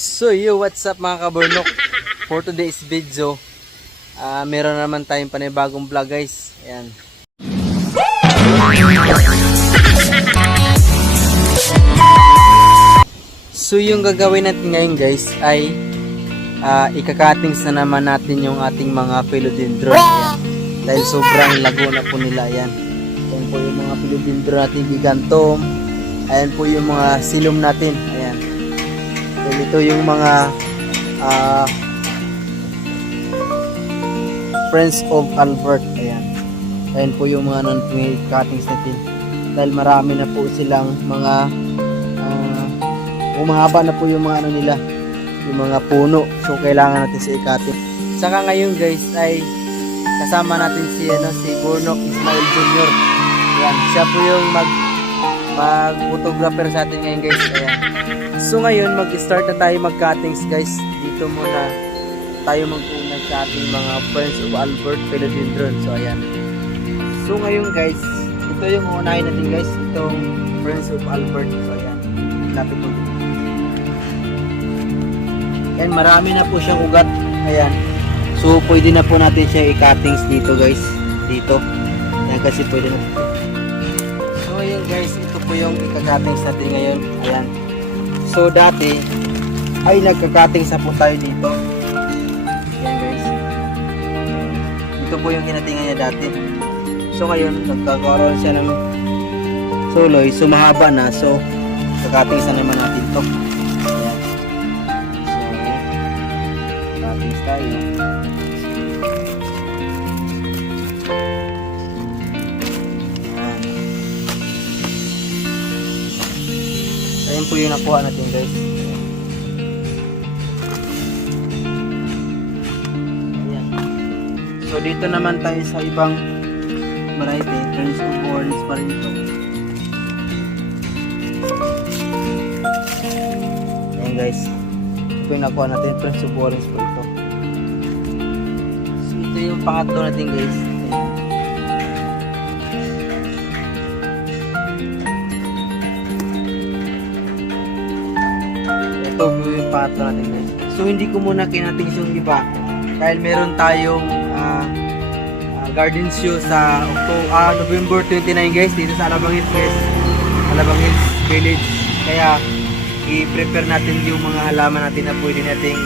So what's up mga kaburnok? For today's video, meron naman tayong panibagong vlog guys. Ayan. So yung gagawin natin ngayon guys ay ikakatings na naman natin yung ating mga philodendron. Ayan. Dahil sobrang lago na po nila. Ayan. Ayan po yung mga philodendron natin, gigantom. Ayan po yung mga silom natin. Ayan. Ito yung mga Friends of Albert. Ayan. Ayan po yung mga cuttings natin. Dahil marami na po silang mga umahaba na po yung mga nila, yung mga puno. So kailangan natin siya i-cutting. Saka ngayon guys ay kasama natin si Burnok Ismail Jr. Ayan. Siya po yung mag-photographer sa atin ngayon guys. Ayan. So ngayon mag-start na tayo mag-cuttings guys. Dito muna tayo mag-una sa ating mga Friends of Albert philodendron. So ayan. So ngayon guys, ito yung uunahin natin guys, itong Friends of Albert. So ayan. Lapit mo dito. Ayan, marami na po siyang ugat. Ayan. So pwede na po natin siya i-cuttings dito guys. Dito. Ayan kasi pwede na. So ayan guys, ito po yung i-cuttings natin ngayon. Ayan. So dati ay nagka-cuttings na po tayo dito. Ayan guys. Ito po yung kinatingan niya dati. So ngayon nagkakaroon siya ng suloy. So mahaba na. So kaka-cuttings na naman natin ito. Ayan. So cuttings tayo. Ayan po yung nakuha natin guys. Ayan. So dito naman tayo sa ibang variety. Friends of Orange pa rin ito. Ayan guys. Ito po yung nakuha natin. Friends of Orange po ito. So ito yung pangatlo natin guys. Ito yung pato natin guys. So hindi ko muna kinatings yung iba dahil meron tayong garden show sa November 29 guys dito sa Alabang Hills guys. Alabang Hills Village. Kaya i-prepare natin yung mga halaman natin na pwede natin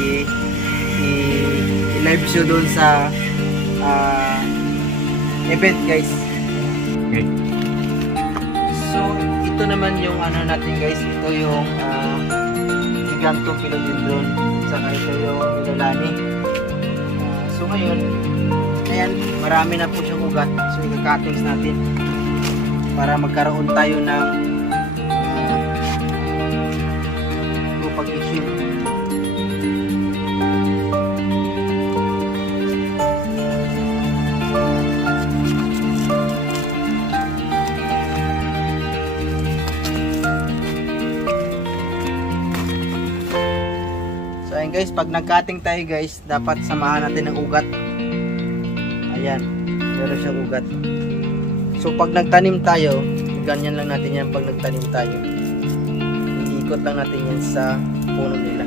i-live show doon sa event guys. Okay. So ito naman yung natin guys. Ito yung gigantong philodendron, saka ito yung Milolani. So ngayon, ayan, marami na po siyang ugat. So i-cuttings natin para magkaroon tayo ng propagation. Guys, pag nag-cutting tayo guys, dapat samahan natin ng ugat. Ayan, meron siyang ugat. So pag nagtanim tayo, ganyan lang natin yan. Pag nagtanim tayo, iikot lang natin yan sa puno nila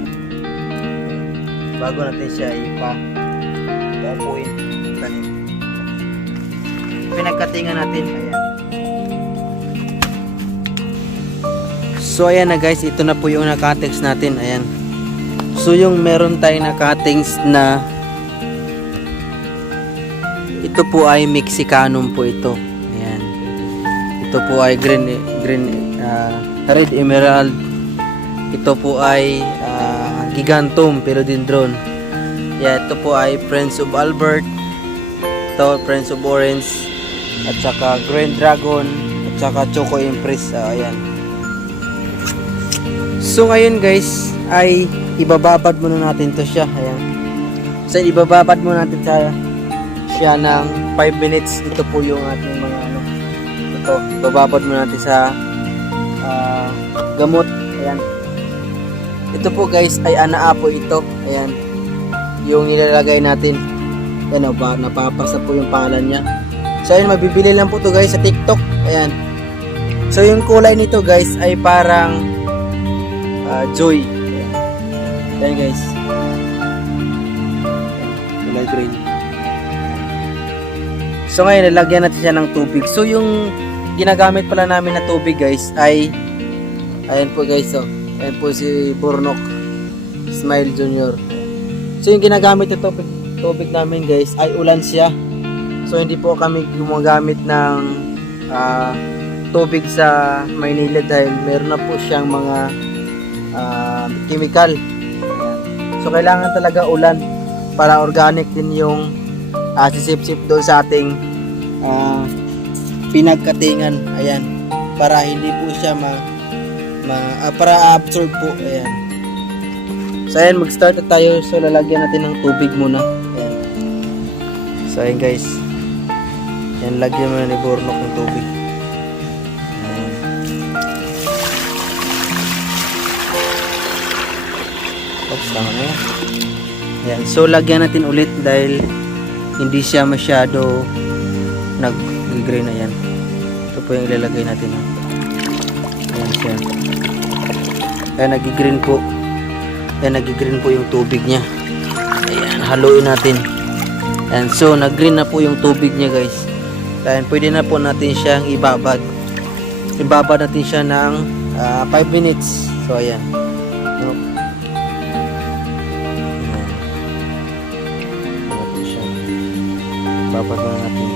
bago natin siya ipa-upuin tanim. Pinagkatingan natin. Ayan. So ayan na guys, ito na po yung na-cuttings natin. Ayan. So yung meron tayong na cuttings na ito po ay Mexicanum po ito. Ayan. Ito po ay red emerald. Ito po ay gigantum philodendron. Ito po ay Friends of Albert. Ito Friends of Orange at saka Green Dragon at saka Choco Empress. Ayan. So ngayon guys ay ibababad muna natin to siya. Ayan. So ibababad muna natin siya ng 5 minutes. Ito po yung ating mga ito, ibababad muna natin sa gamot. Ayan. Ito po guys ay anaa po ito. Ayan. Yung nilalagay natin. Ayan o ba, napapasa po yung pangalan niya. So ayun, mabibili lang po to guys sa TikTok. Ayan. So yung kulay nito guys ay parang joy. Ayan guys. Kulay green. So ngayon, lalagyan natin siya ng tubig. So yung ginagamit pala namin na tubig guys ay ayan po guys, oh. Ayan po si Burnok Smile Jr. So yung ginagamit na tubig namin guys ay ulan siya. So hindi po kami gumagamit ng tubig sa Maynila dahil meron na po siyang mga chemical. So kailangan talaga ulan para organic din yung sisip-sip doon sa ating pinagkatingan. Ayan, para hindi po siya para absorb po. Ayan. So ayan, mag-start na tayo. So lalagyan natin ng tubig muna. Ayan. So ayan guys. Ayan, lagyan muna ni Burnok ng tubig. Ayan. Oops, tama na yan. Ayan. So lagyan natin ulit dahil hindi siya masyado nag-green. Ayan. Ito po yung ilalagay natin. Ayan siya. Ayan, nag-green po. Ayan, nag-green po yung tubig niya. Ayan, haluin natin. Ayan, so nag-green na po yung tubig niya guys. Ayan, pwede na po natin siyang ibabad. Ibabad natin siya ng 5 minutes. So ayan. No? Babad na natin.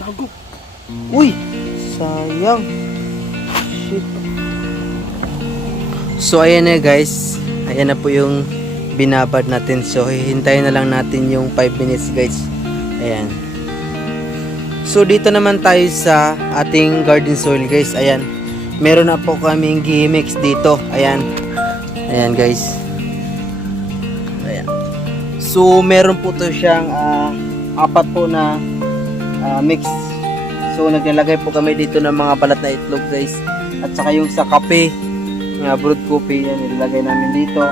Bago. Uy, sayang. Shit. So ayan na guys. Ayan na po yung binabad natin. So hihintayin na lang natin yung 5 minutes guys. Ayan. So dito naman tayo sa ating garden soil guys. Ayan. Meron na po kaming gimix dito. Ayan. Ayan guys. Ayan. So meron po to siyang 4 po na mix. So naglalagay po kami dito ng mga balat na itlog guys. At saka yung sa kape, brood coffee, yan nilalagay namin dito.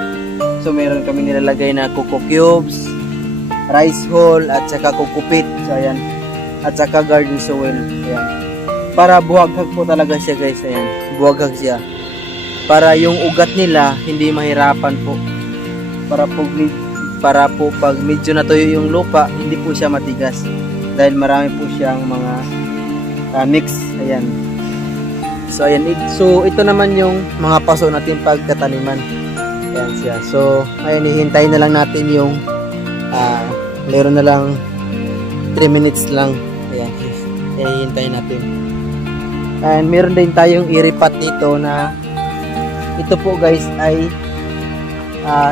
So meron kami nilalagay na coco cubes, rice hull, at saka coco pit. So ayan. At saka garden soil. Ayan. Para buhaghag po talaga siya guys. Ayan. Buhaghag siya. Para yung ugat nila hindi mahirapan po. Para po pag medyo natuyo yung lupa, hindi po siya matigas. Dahil marami po siyang mga mix. Ayan. So ayan. So ito naman yung mga paso natin pagkataniman. Ayan siya. So ayan, hihintayin na lang natin yung meron na lang 3 minutes lang. Ayan, hihintayin natin. And meron din tayong iripat dito na ito po guys ay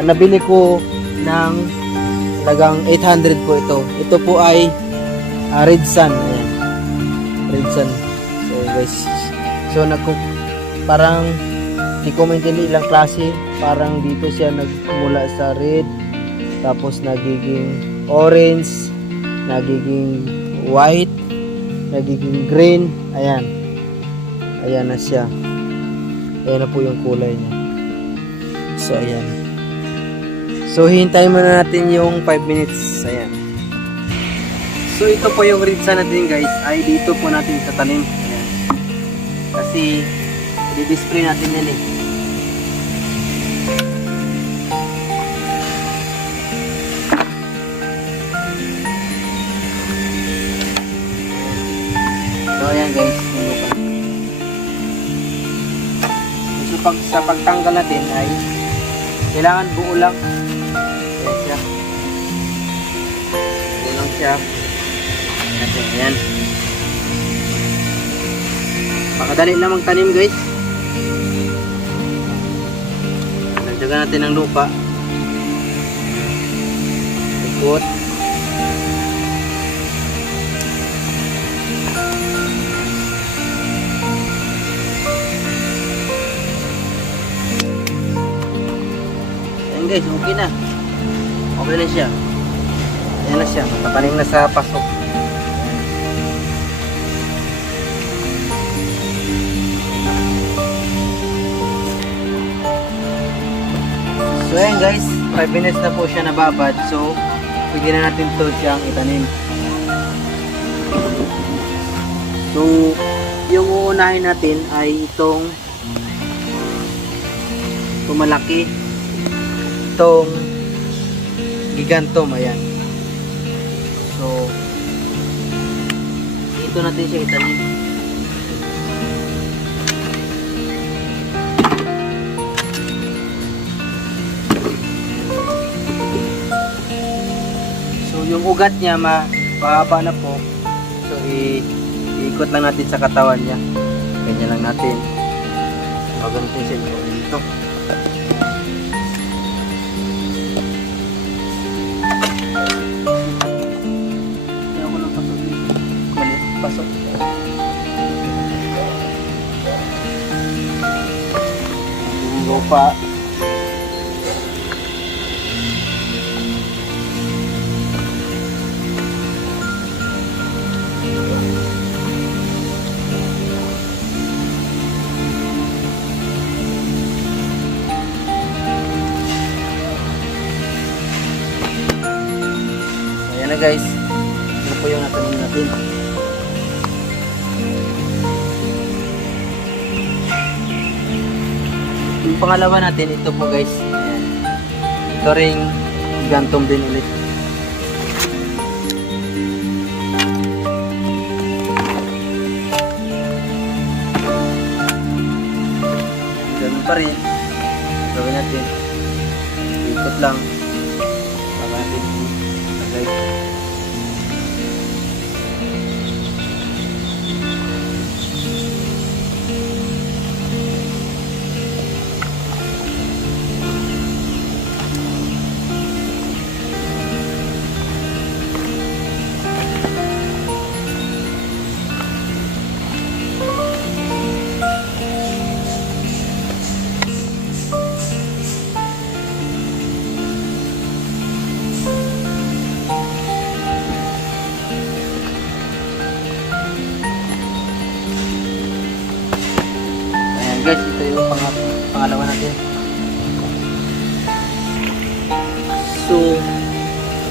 nabili ko ng talagang 800 po ito. Ito po ay Red Sun. Ayan. Red Sun. So guys, so parang di ko maintindihan ilang klase. Parang dito siya nagmula sa red, tapos nagiging orange, nagiging white, nagiging green. Ayan. Ayan na siya. Ayan na po yung kulay niya. So ayan. So hintayin muna natin yung 5 minutes. Ayan. So ito po yung red sun natin guys. Ay dito po natin tatanim. Ayan. Kasi i-display natin yan eh. So ayan guys, so sa pagtanggal natin ay kailangan buo lang. Ayan siya. Buo lang siya. Ayan. Pakadali lang magtanim guys. Lagdagan natin ng lupa. Ikot. Guys, okay na. Okay na siya. Ayan na siya. Matapaning na sa pasok. So ayan guys. 5 minutes na po siya nababad. So, pwede na natin to siyang itanim. So, yung uunahin natin ay itong malaki. Itong gigantom, ayan. So, dito natin siya itanim. So, yung ugat niya mahaba na po. So, iikot lang natin sa katawan niya. Ganyan lang natin. Bago natin siya dito. Pasok. Lupa. Ayan na guys. Ito po yung natanim natin. Yung pangalawa natin, ito po guys. Ayan. Ito ring gigantom din ulit. Ganun pa rin. Gawin natin. Ikot lang. Baka natin ilagay. Guys, ito yung pangalawa natin. So,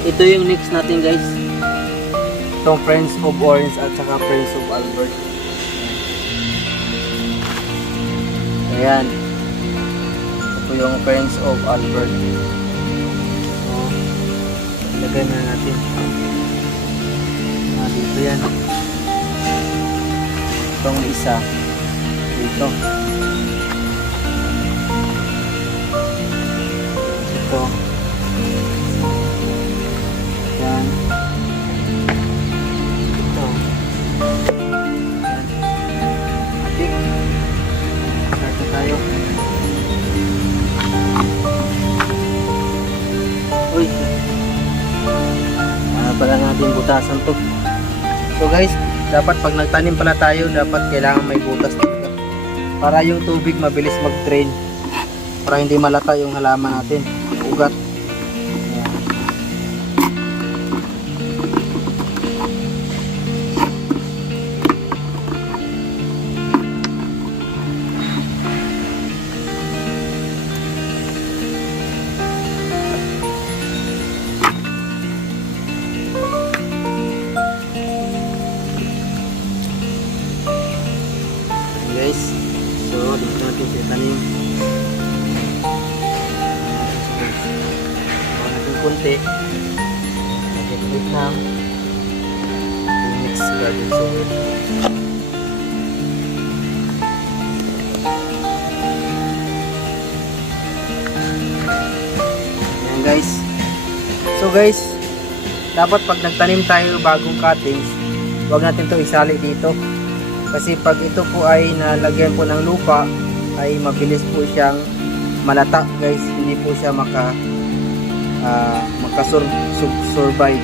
ito yung next natin guys. Itong Friends of Orange at saka Friends of Albert. Ayan. Ito yung Friends of Albert. So, ilagay na natin. Dito yan. Itong isa. Dito. Ito. Yan. Ito. Yan. Atik. Start na tayo. Uy. Pala natin butasan to. So guys, dapat pag nagtanim pala tayo, dapat kailangan may butas dito. Para yung tubig mabilis mag-drain. Para hindi malata yung halaman natin. Ugat. Guys, so dito natin siya tanim. Bawa natin konti. Lagyan ulit ng mix garden soil. Ayan guys. So guys, dapat pag nagtanim tayo bagong cuttings, huwag natin to isali dito. Kasi pag ito po ay nalagyan po ng lupa, ay mabilis po siyang malata guys. Hindi po siya makasurvive.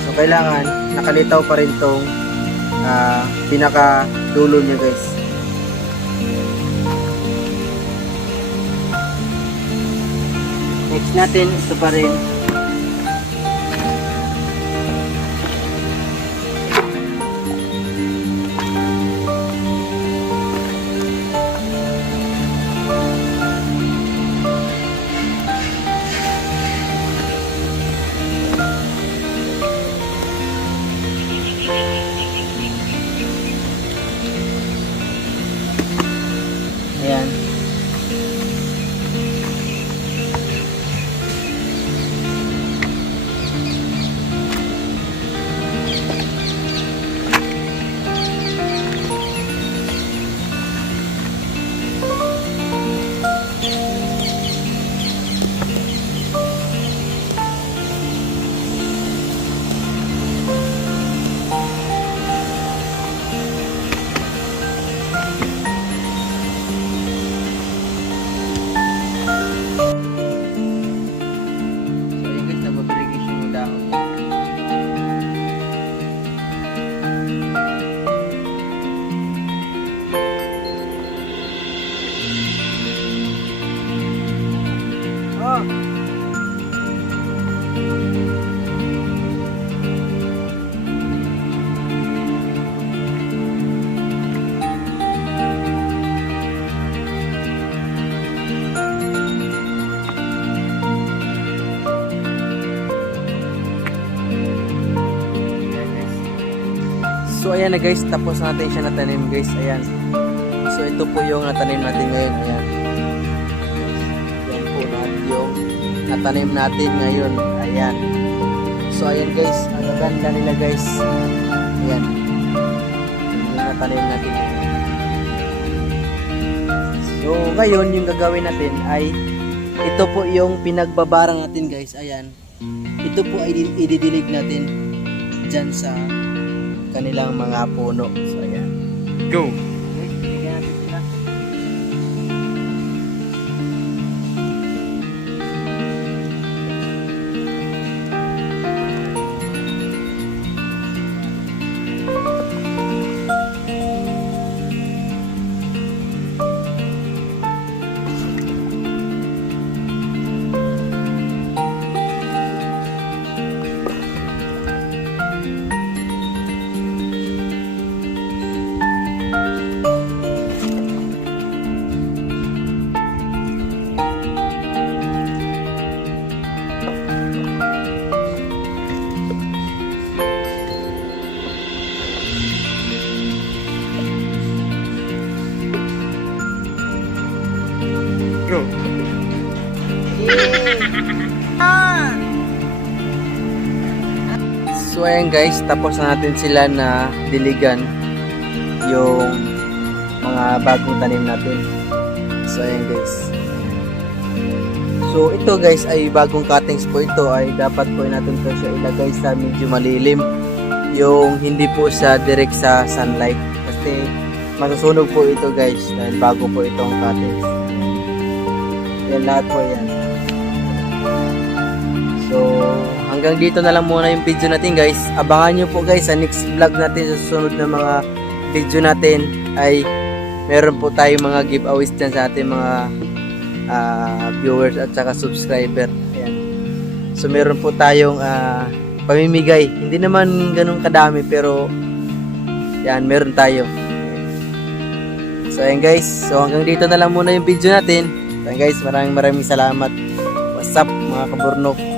So kailangan nakalitaw pa rin tong pinaka dulo niya guys. Next natin, ito pa rin. So ayan na guys, tapos natin siya natanim guys. Ayan. So ito po yung natanim natin ngayon. Ayan. Yan po natin yung natanim natin ngayon. Ayan. So ayan guys, ang ganda nila guys. Ayan. Yung natanim natin ngayon. So ngayon yung gagawin natin ay ito po yung pinagbabarang natin guys. Ayan. Ito po ay ididilig natin dyan sa kanilang mga puno. So ayan. Go! Okay, bigyan natin sila. Go. So ayan guys, tapos na natin sila na diligan yung mga bagong tanim natin. So ayan guys. So ito guys ay bagong cuttings po ito, ay dapat po natin po siya ilagay sa medyo malilim. Yung hindi po siya direct sa sunlight kasi masusunog po ito guys dahil bago po itong cuttings. Yan lahat po yan. So hanggang dito na lang muna yung video natin guys. Abangan nyo po guys sa next vlog natin, sa susunod na mga video natin ay meron po tayong mga giveaways dyan sa ating mga viewers at saka subscriber. Ayan. So meron po tayong pamimigay. Hindi naman ganun kadami pero yan, meron tayo. So ayan guys. So hanggang dito na lang muna yung video natin. Ayan guys, maraming salamat. What's up mga kaburnok?